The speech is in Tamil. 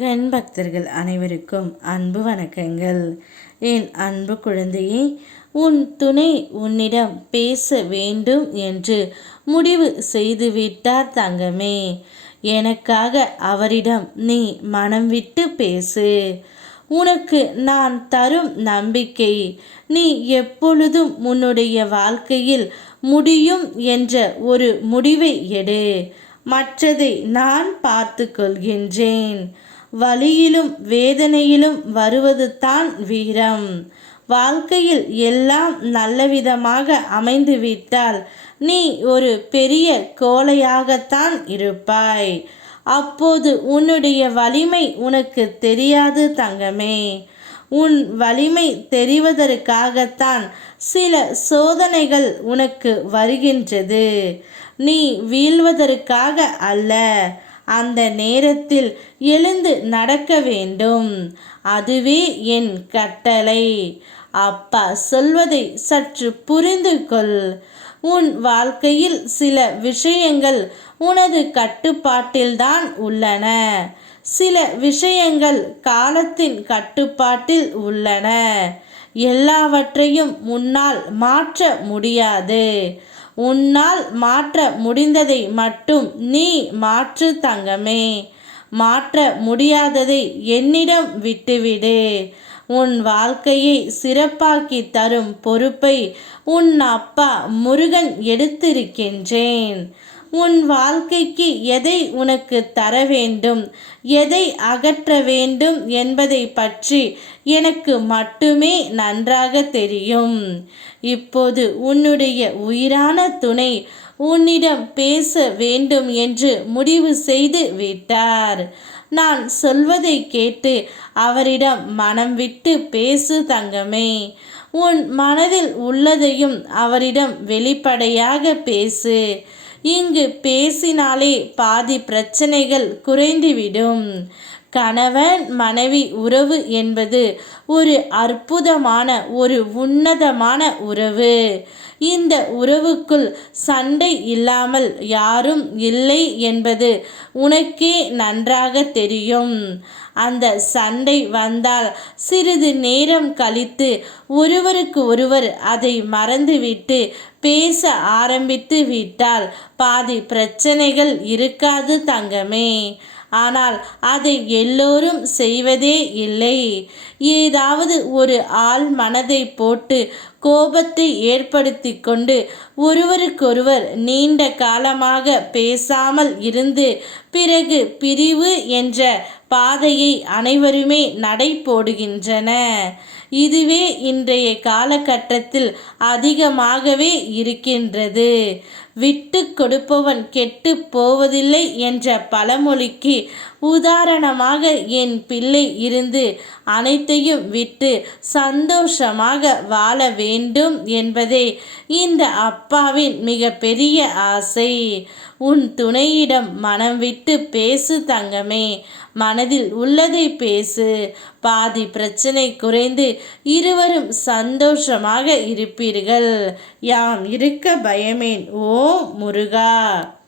முருகன் பக்தர்கள் அனைவருக்கும் அன்பு வணக்கங்கள். என் அன்பு குழந்தையே உன் துணை உன்னிடம் பேச வேண்டும் என்று முடிவு செய்துவிட்டார் தங்கமே. எனக்காக அவரிடம் நீ மனம் விட்டு பேசு. உனக்கு நான் தரும் நம்பிக்கை நீ எப்பொழுதும் உன்னுடைய வாழ்க்கையில் முடியும் என்ற ஒரு முடிவை எடு. மற்றதை நான் பார்த்து கொள்கின்றேன் வழியிலும் வேதனையிலும் வருவது தான் வீரம். வாழ்க்கையில் எல்லாம் நல்லவிதமாக அமைந்துவிட்டால் நீ ஒரு பெரிய கோலையாகத்தான் இருப்பாய். அப்போது உன்னுடைய வலிமை உனக்கு தெரியாது தங்கமே. உன் வலிமை தெரிவதற்காகத்தான் சில சோதனைகள் உனக்கு வருகின்றது. நீ வீழ்வதற்காக அல்ல அந்த நேரத்தில் எழுந்து நடக்க வேண்டும். அதுவே என் கட்டளை. அப்பா சொல்வதை சற்று புரிந்து கொள் உன் வாழ்க்கையில் சில விஷயங்கள் உனது கட்டுப்பாட்டில்தான் உள்ளன. சில விஷயங்கள் காலத்தின் கட்டுப்பாட்டில் உள்ளன. எல்லாவற்றையும் முன்னால் மாற்ற முடியாது. உன்னால் மாற்ற முடிந்ததை மட்டும் நீ மாற்று தங்கமே. மாற்ற முடியாததை என்னிடம் விட்டுவிடு. உன் வாழ்க்கையை சிறப்பாக்கி தரும் பொறுப்பை உன் அப்பா முருகன் எடுத்திருக்கின்றேன். உன் வாழ்க்கைக்கு எதை உனக்கு தர வேண்டும்? எதை அகற்ற வேண்டும் என்பதை பற்றி எனக்கு மட்டுமே நன்றாக தெரியும். இப்போது உன்னுடைய உயிரான துணை உன்னிடம் பேச வேண்டும் என்று முடிவு செய்து விட்டார். நான் சொல்வதை கேட்டு அவரிடம் மனம் விட்டு பேசு தங்கமே. உன் மனதில் உள்ளதையும் அவரிடம் வெளிப்படையாக பேசு. இங்கு பேசினாலே பாதி பிரச்சனைகள் குறைந்துவிடும். கணவன் மனைவி உறவு என்பது ஒரு அற்புதமான ஒரு உன்னதமான உறவு. இந்த உறவுக்குள் சண்டை இல்லாமல் யாரும் இல்லை என்பது உனக்கே நன்றாக தெரியும். அந்த சண்டை வந்தால் சிறிது நேரம் கழித்து ஒருவருக்கு ஒருவர் அதை மறந்துவிட்டு பேச ஆரம்பித்து விட்டால் பாதி பிரச்சனைகள் இருக்காது தங்கமே. ஆனால் அதை எல்லோரும் செய்வதே இல்லை. ஏதாவது ஒரு ஆள் மனதை போட்டு கோபத்தை ஏற்படுத்தி கொண்டு ஒருவருக்கொருவர் நீண்ட காலமாக பேசாமல் இருந்து பிறகு பிரிவு என்ற பாதையை அனைவருமே நடை போடுகின்றன. இதுவே இன்றைய காலகட்டத்தில் அதிகமாகவே இருக்கின்றது. விட்டு கொடுப்பவன் கெட்டு போவதில்லை என்ற பழமொழிக்கு உதாரணமாக என் பிள்ளை இருந்து அனைத்தையும் விட்டு சந்தோஷமாக வாழ வேண்டும் என்பதே இந்த அப்பாவின் மிக பெரிய ஆசை. உன் துணையிடம் மனம் விட்டு பேசு தங்கமே. மனதில் உள்ளதை பேசு. பாதி பிரச்சனை குறைந்து இருவரும் சந்தோஷமாக இருப்பீர்கள். யாம் இருக்க பயமேன் ஓ முருகா!